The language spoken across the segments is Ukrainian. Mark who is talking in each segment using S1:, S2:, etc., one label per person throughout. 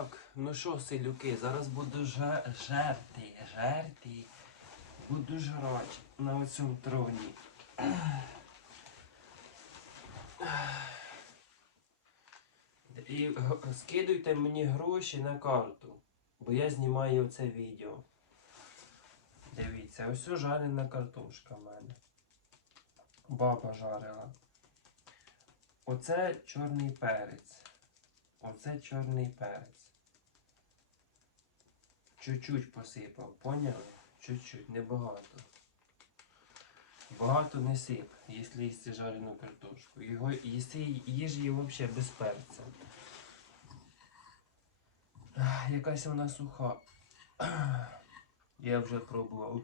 S1: Так, ну що, селюки, зараз буду жерти, жерти. Буду жрати на цьому троні. І скидуйте мені гроші на карту, бо я знімаю це відео. Дивіться, ось жарена картошка в мене. Баба жарила. Оце чорний перець. Оце чорний перець. Чуть-чуть посипав, поняли? Чуть-чуть, небагато. Багато не сип, якщо їсти жарену картошку. Його їсти їж її взагалі без перця. Якась вона суха. Я вже пробував.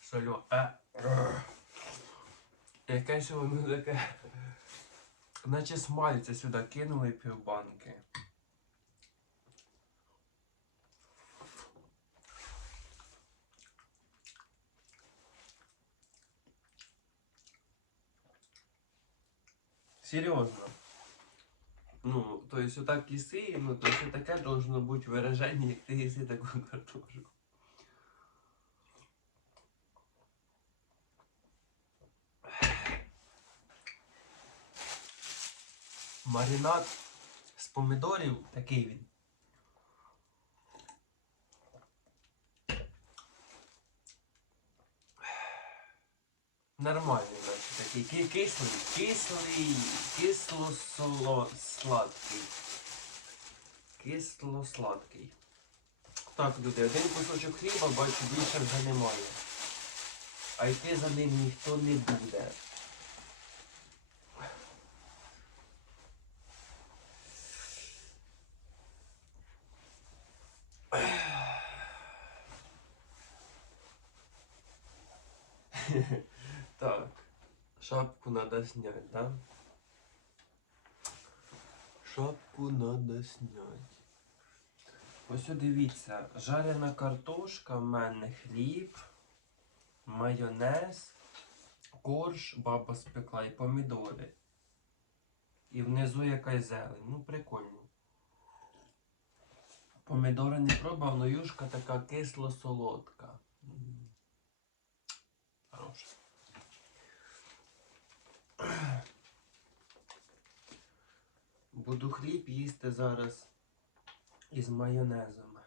S1: Солю, а. Якесь воно таке. Наче смальця сюди кинули півбанки. Серйозно. Ну, то есть отак їси, ну то це таке должно бути вираження, як ти їси таку картошку. Маринад з помідорів такий він. Нормальний, значить, такий кислий, кислий, кисло-сладкий. Кисло-сладкий. Так, люди, один кусочок хліба, бачу, більше вже немає. А йти за ним ніхто не буде. Так, надо снять, да? Шапку надо снять. Ось дивіться, жарена картошка, в мене хліб, майонез, корж, баба спекла і помідори. І внизу якась зелень. Ну, прикольно. Помідори не пробував, но юшка така кисло-солодка. Буду хліб їсти зараз із майонезом.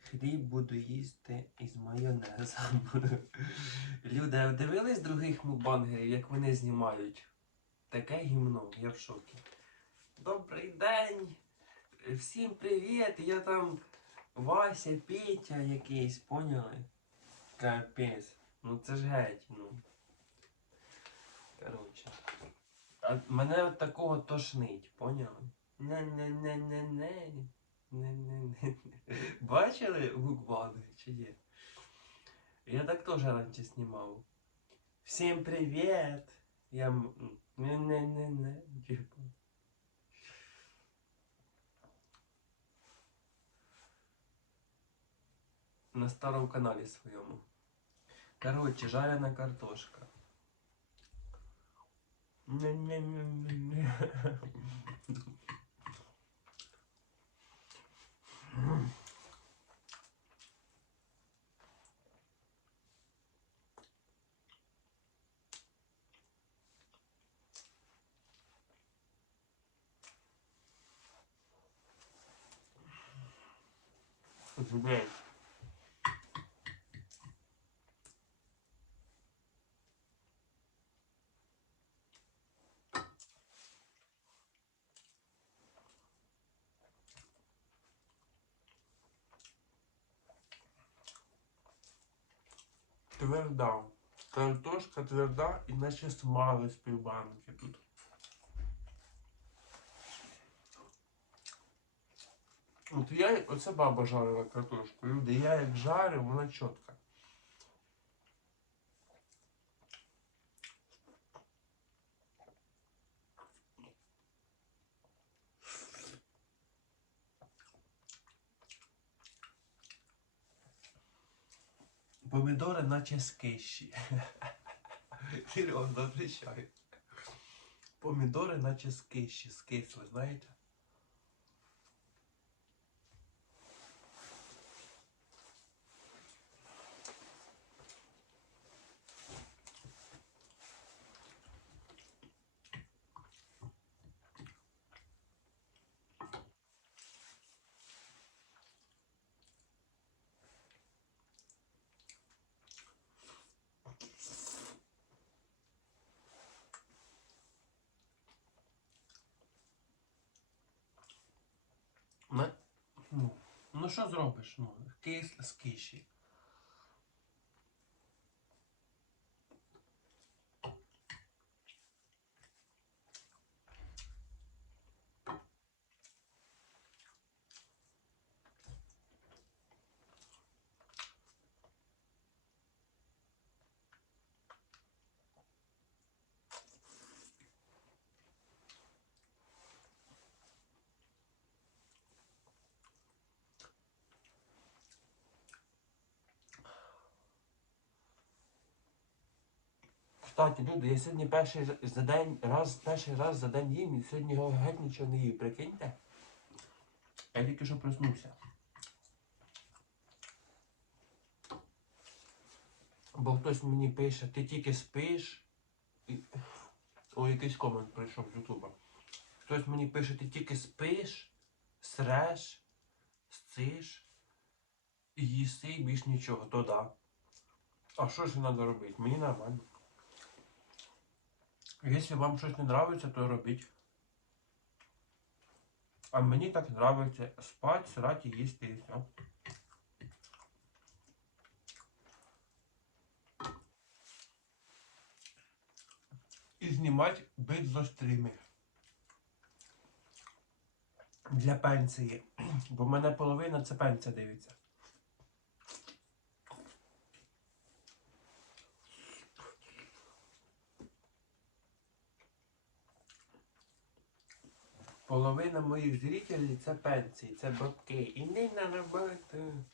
S1: Хліб буду їсти із майонезом. Люди, а ви дивились других мукбангерів, як вони знімають? Таке гімно, я в шокі. Добрий день! Всім привіт! Я там Вася, Петя якийсь, поняли? Капець. Ну це ж геть, ну. Коротше. А мене от такого тошнить, поняли? Не-не-не-не-не. Не-не-не. Бачили мукбанги чи ні? Я так теж раніше знімав. Всім привіт! Я м- не-не-не-не. Типу. На старому каналі своєму. Короче, жарена картошка. It's a bit. Тверда. Картошка тверда, іначе смали з півбанки тут. От я, оце баба жарила картошку. Люди, я як жарю, вона чітка. Помідори наче скищі. Серйозно, отвечаю. Помідори наче скищі, скисли, знаєте? Ну, ну що зробиш? Ну, кис з киші. Кстати, люди, я сьогодні перший за- день, раз, перший раз за день їм, і сьогодні геть нічого не їв, прикиньте. Я тільки що проснувся. Бо хтось мені пише, ти тільки спиш. І... О, якийсь комент прийшов з Ютуба. Хтось мені пише, ти тільки спиш, среш, сциш і їси і більш нічого, то да. А що ж треба робити? Мені нормально. Якщо вам щось не подобається, то робіть. А мені так подобається спать, срати, їсти і все. І знімати бит стріми. Для пенсії. Бо в мене половина це пенсія дивиться. Половина моїх зрителів це пенсії, це бабки. Іди на роботу.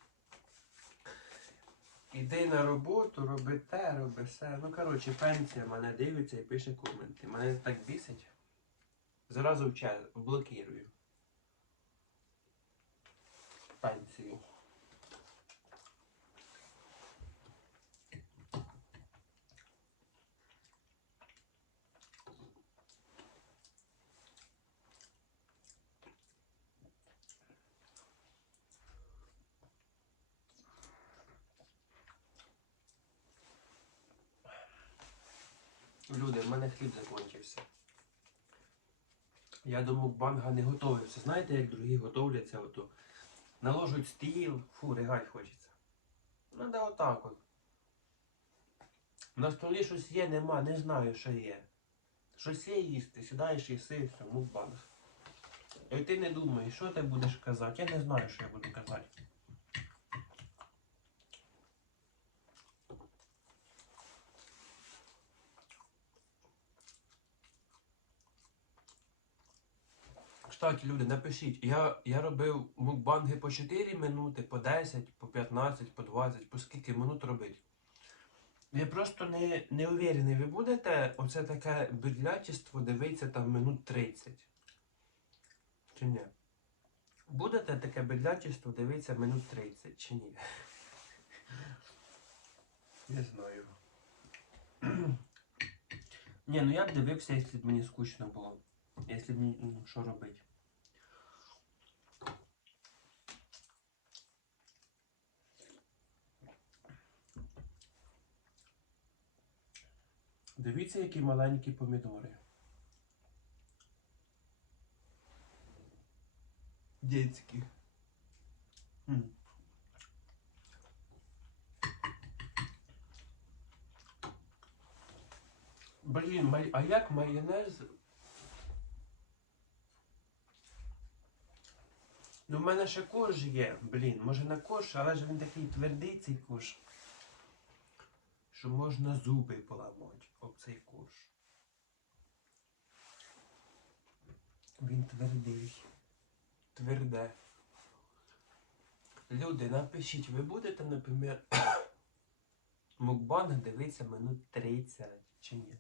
S1: Іди на роботу, роби те, роби все. Ну, коротше, пенсія мене дивиться і пише коменти. Мене так бісить. Зразу в час блокирую. Пенсію. Люди, в мене хліб закінчився. Я до мукбанга не готовився. Знаєте, як другі готовляться, ото наложуть стіл, фу, ригать хочеться. Надо отак от. На столі щось є, нема, не знаю, що є. Щось є їсти, сідаєш і все, мукбанг. І ти не думаєш, що ти будеш казати. Я не знаю, що я буду казати. Кстати, люди, напишіть, я, я робив мукбанги по 4 минути, по 10, по 15, по 20, по скільки минут робити. Я просто не, не уверений, ви будете оце таке бедлячество дивитися там минут 30? Чи ні? Будете таке бедлячество дивитися минут 30 чи ні? Не знаю. Ні, ну я б дивився, якщо б мені скучно було. Якщо б ну, що робити. Дивіться, які маленькі помідори. Дітські. Блін, а як майонез? Ну, в мене ще куш є, блін, може на куш, але ж він такий твердий цей куш. Що можна зуби поламати об цей куш. Він твердий. Тверде. Люди, напишіть, ви будете, наприклад, мукбанг дивиться минут 30 чи ні.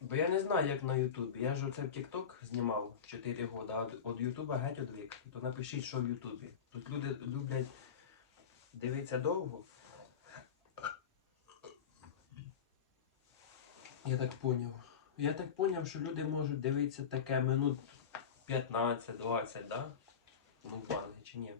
S1: Бо я не знаю, як на Ютубі. Я ж оце в TikTok знімав 4 роки, а від Ютуба геть одвик. То напишіть, що в Ютубі. Тут люди люблять дивитися довго. Я так поняв. Я так поняв, що люди можуть дивитися таке минут 15-20, да? Ну, банги чи ні?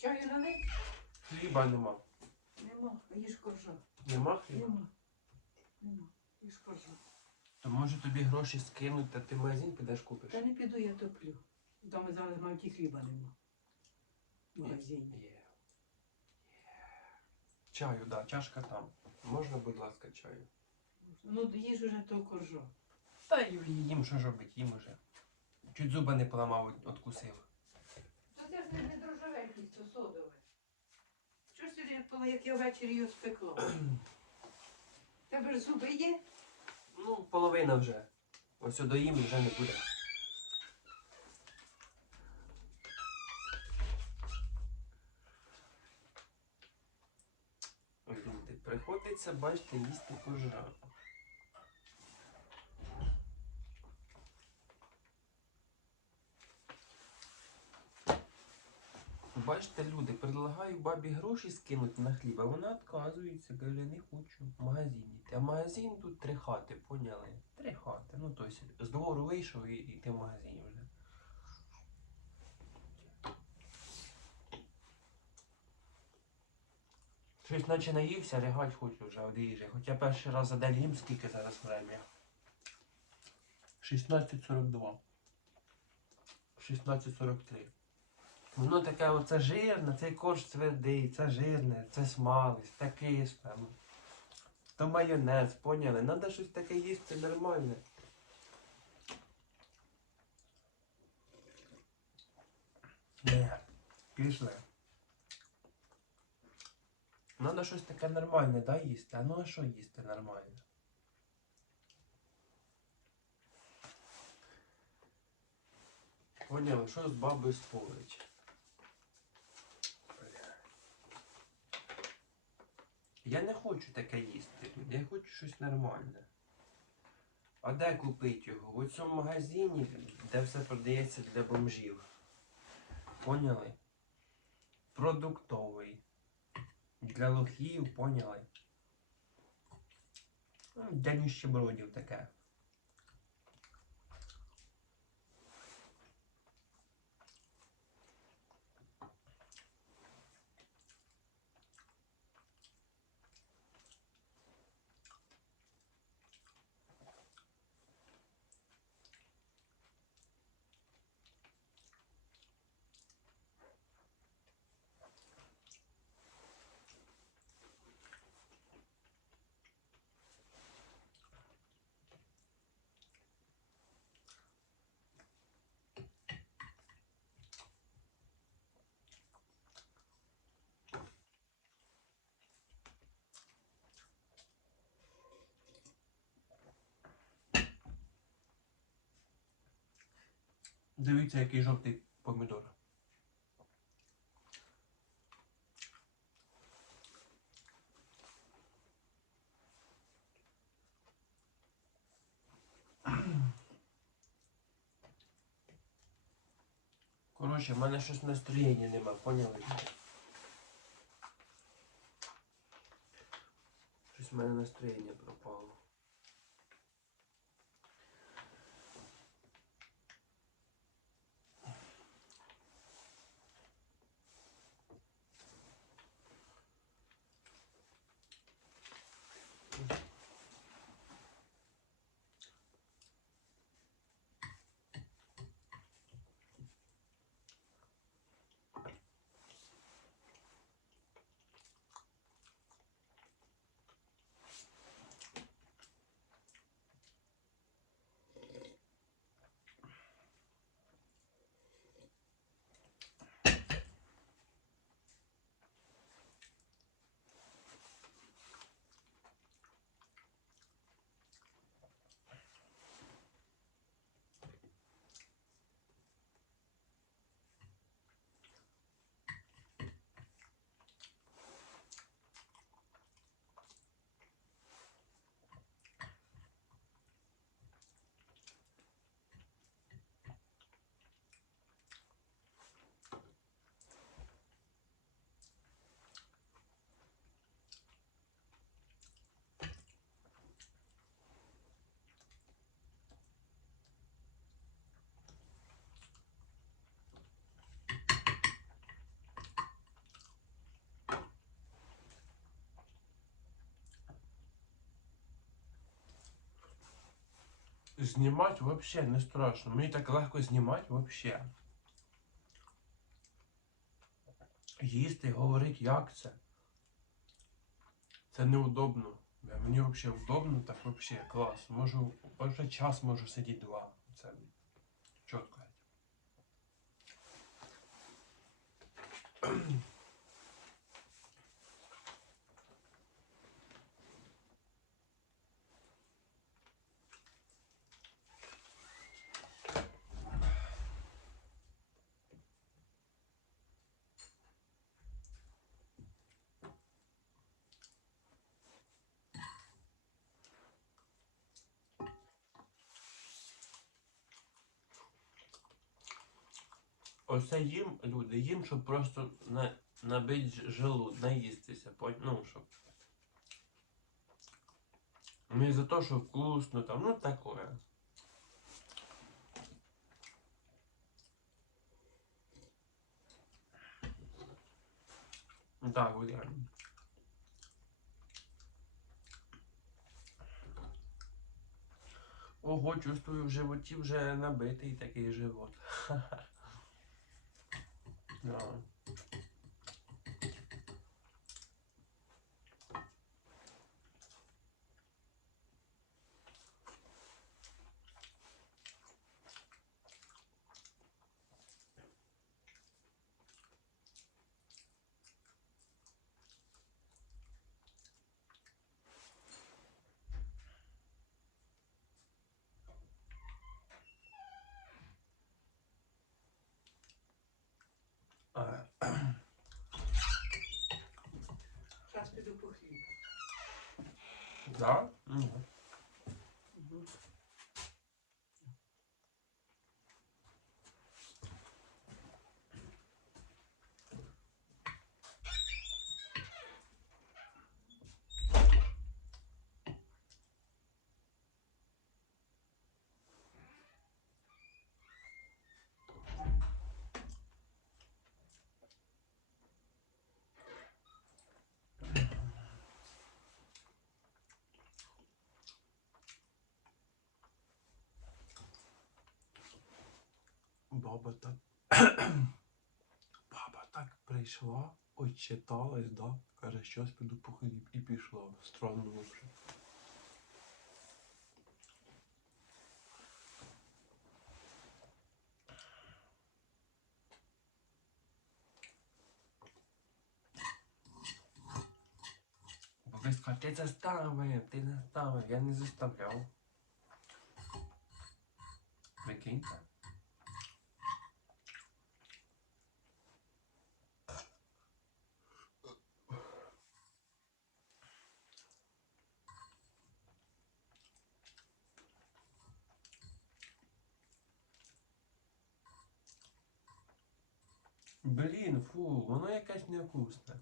S2: Чаю налить?
S1: Хліба нема.
S2: Нема, їж коржа.
S1: Нема хліба?
S2: Нема. Нема. Їж коржа.
S1: То може тобі гроші скинуть, та ти в магазин підеш купиш?
S2: Та не піду, я топлю. Там зараз навіть і хліба нема. В магазині.
S1: Є. Є. Чаю, да, чашка там. Можна, будь ласка, чаю?
S2: Ну, їж уже того коржа.
S1: Та й їм що ж робить, їм уже. Чуть зуба не поламав, откусив.
S2: Це ж не, не дрожжеве содове. Що ж сьогодні пила, як я ввечері його спекла? Тебе ж зуби є?
S1: Ну, половина вже. Ось доїм вже не буде. Приходиться, бачите, їсти кожа. Бачите, люди, предлагаю бабі гроші скинути на хліб, а вона відказується, каже, не хочу в магазин йти. А магазин тут три хати, поняли? Три хати. Ну, тобто, з двору вийшов і, і ти в магазині вже. Щось наче наївся, лягать хочу вже від їжі. Хоча перший раз за день їм скільки зараз время. 16.42. 16.43. Воно таке оце жирне, цей корж твердий, це жирне, це смалець, це кисле. ну. То майонез, поняли? Надо щось таке їсти нормальне. Не, кисле. Надо щось таке нормальне, да, їсти? А ну а що їсти нормально? Поняли, що з бабою спорить? Я не хочу таке їсти. Я хочу щось нормальне. А де купити його? У цьому магазині, де все продається для бомжів. Поняли? Продуктовий. Для лохів, поняли? Для нищебродів таке. Дивіться, який жовтий помідор. Коротше, в мене щось настроєння нема, поняли? Щось в мене настроєння пропало. Знімати взагалі не страшно. Мені так легко знімати взагалі. Їсти, говорити, як це. Це неудобно. Мені взагалі удобно, так взагалі клас. Можу, вже час можу сидіти два. Це чітко. Оце їм, люди, їм, щоб просто на, набити желуд, наїстися, ну, щоб. Не за те, що вкусно, там, ну таке. Так, гуляємо. Ого, чувствую, в животі вже набитий такий живот. Да. А,
S2: Зараз по хліб.
S1: Да? Мгм. Баба так. Баба так прийшла, отчиталась, да? Каже, щось піду по хліб і пішла. Странно. Бо ви скажете, ти заставив, ти заставив, я не заставляв. Прикиньте. Блін, фу, воно якесь невкусне.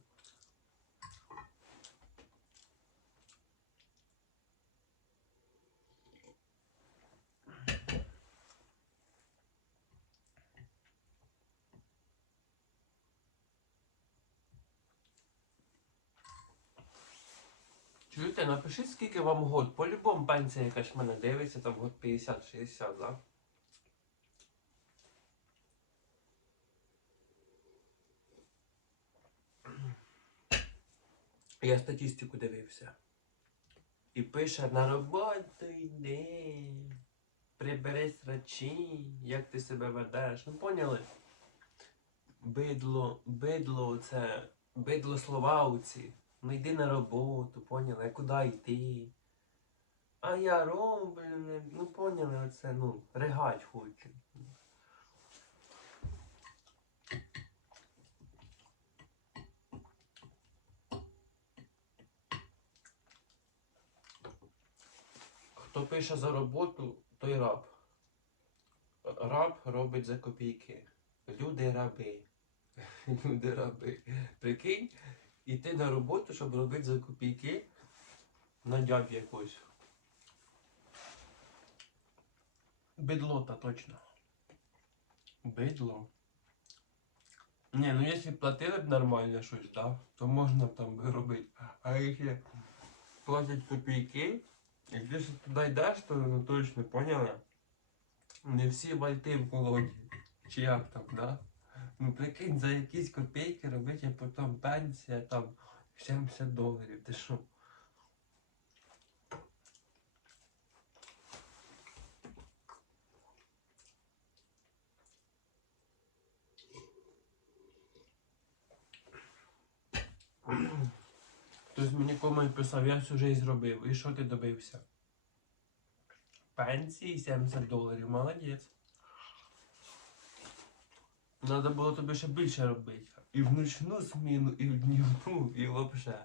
S1: Чуєте, напишіть, скільки вам год. По-любому пенсія якась в мене дивиться, там год 50-60, да? Я статистику дивився. І пише на роботу йди. Прибери срачі, як ти себе ведеш. Ну поняли? Бидло, бидло це бидло слова оці. Ну йди на роботу, поняли, куди йти? А я роблю, ну поняли, оце, ну, ригать хочу. Хто пише за роботу, той раб. Раб робить за копійки. Люди раби. Люди раби. Прикинь, іти на роботу, щоб робити за копійки на дядь якусь. Бидлота точно. Бидло. Ні, ну якщо платили б нормально щось, да, то можна б там би робити. А якщо платять копійки, Як ти ж туди йдеш, то ну, точно поняли? Не всі вальти в колоді. Чи як там, да? Ну прикинь, за якісь копійки робити, а потім пенсія там 70 доларів. Ти що? Хтось мені комент писав, я всю життя зробив. І що ти добився? Пенсії 70 доларів, молодець. Надо було тобі ще більше робити. І в ночну зміну, і в днівну, і взагалі.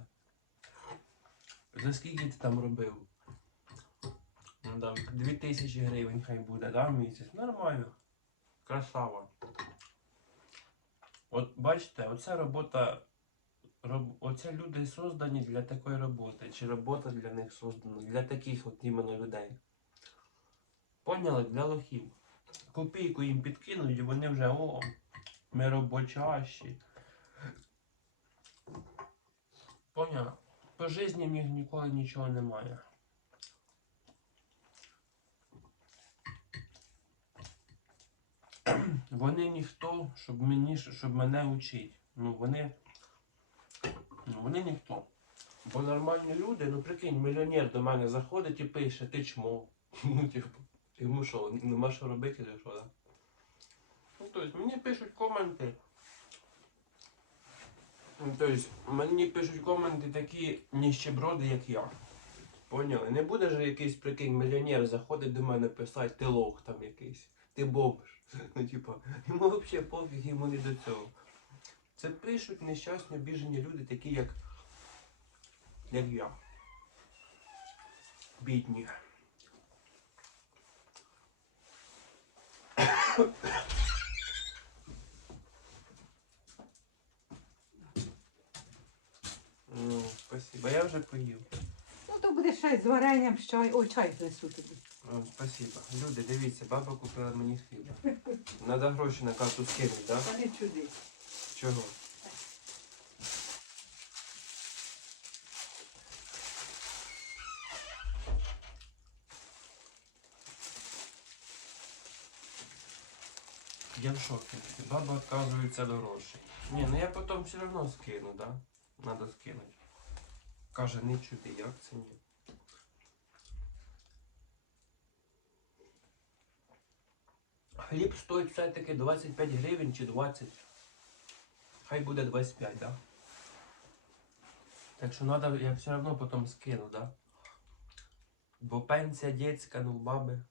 S1: За скільки ти там робив? Ну там 2000 гривень хай буде, да, в місяць? Нормально. Красава. От бачите, оця робота. Роб... Оце люди создані для такої роботи. Чи робота для них создана? Для таких от іменно людей. Поняли? Для лохів. Копійку їм підкинуть, і вони вже о, ми робочащі. Поняла? По житті в них ніколи нічого немає. Вони ніхто, щоб мені, щоб мене учить. Ну вони. Ну вони ніхто. Бо нормальні люди, ну прикинь, мільйонер до мене заходить і пише, ти чмо. Ну, типу, йому що, нема що робити, чи що, да? Ну, тобто, мені пишуть коменти. Ну, Тобто, мені пишуть коменти такі ніщеброди, як я. Поняли? Не буде же якийсь прикинь мільйонер заходить до мене писати, ти лох там якийсь, ти бомж. Ну, типа, йому взагалі пофіг, йому не до цього. Це пишуть нещасні обіжені люди, такі як. як я. Бідні. Ну, спасибо. Я вже поїв.
S2: Ну то буде ще з варенням, з чай. О, чай внесу тобі.
S1: О, спасибо. Люди, дивіться, баба купила мені хліба. Надо гроші на карту скинути, да?
S2: Та не чуди.
S1: Чого? Я в шокі. Баба відказується до грошей. Ні, ну я потім все одно скину, да? Надо скинути. Каже, не чути, як це ні. Хліб стоїть все-таки 25 гривень чи 20. Хай буде 25, да? Так що надо, я все одно потім скину, да? Бо пенсія дітська, ну баби.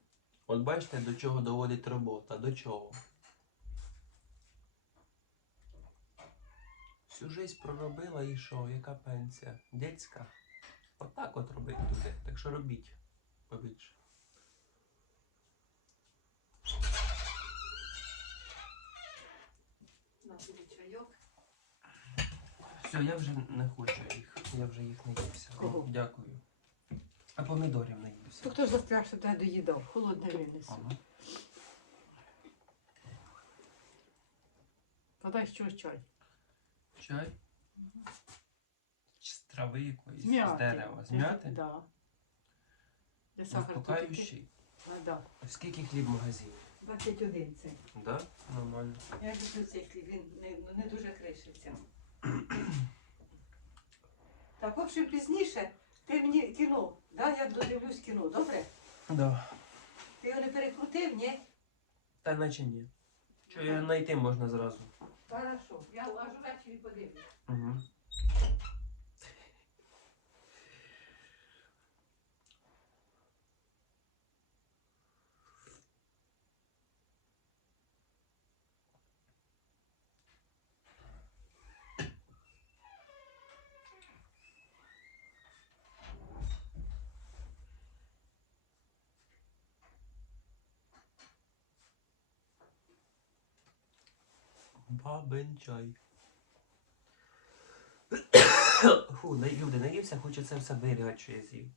S1: От бачите, до чого доводить робота, до чого? Всю жизнь проробила і що? Яка пенсія? Дітська? Отак от робить туди. Так що робіть побільше.
S2: На тобі чайок.
S1: Все, я вже не хочу їх. Я вже їх не ївся.
S2: Кого?
S1: Дякую. А помідорів не ївся.
S2: То хто ж застряг, що тебе доїдав? Холодне винесу.
S1: Ага.
S2: Подай що чай.
S1: Чай? Чи з трави якоїсь?
S2: З
S1: дерева. З м'яти?
S2: Да. Де сахар тут
S1: Заспокаюючий.
S2: А, да.
S1: Скільки хліб в магазині?
S2: 21 це.
S1: Да? Нормально.
S2: Я люблю цей хліб, він не, ну, не дуже кришиться. Так, в общем, пізніше ти мені кіно, да? я додивлюсь кіно, добре?
S1: Да.
S2: Ти його не перекрутив, ні?
S1: Та наче ні. Його знайти можна зразу.
S2: Хорошо, я аж ввечері подивлюсь.
S1: Угу. Бабин чай. Фу, люди, наївся, хочу це все вирігати, що я з'їв.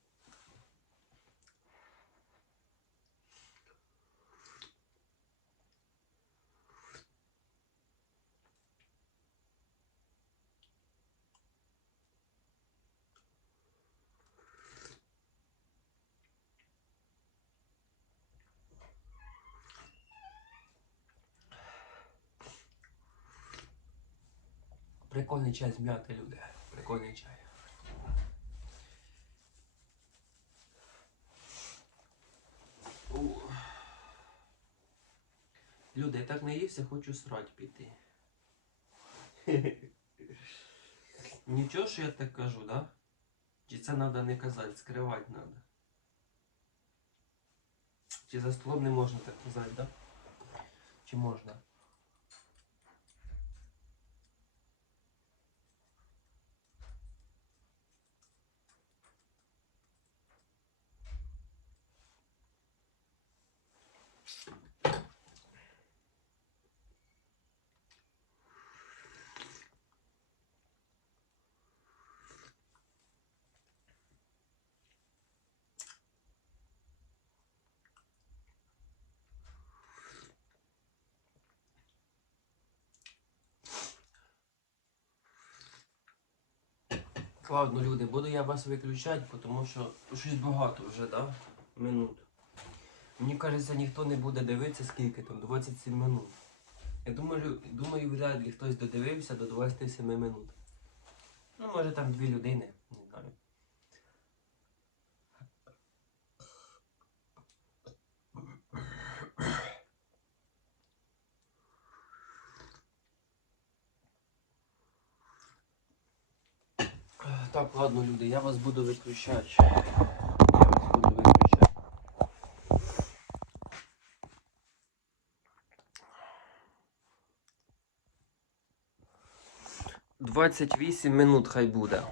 S1: Чай з м'яти, люди. Прикольний чай. Люди, я так наївся, хочу срать піти. Нічого, що я так кажу, да? Чи це треба не казати, скривати треба? Чи за столом не можна так казати, да? Чи можна? Ладно, люди, буду я вас виключати, тому що щось багато вже, да? Минут. Мені кажеться, ніхто не буде дивитися, скільки там, 27 минут. Я думаю, думаю, вряд ли хтось додивився до 27 минут. Ну, може там дві людини, не знаю. Так, ладно, люди, я вас буду виключати. Я вас буду виключати. Двадцять вісім минут хай буде.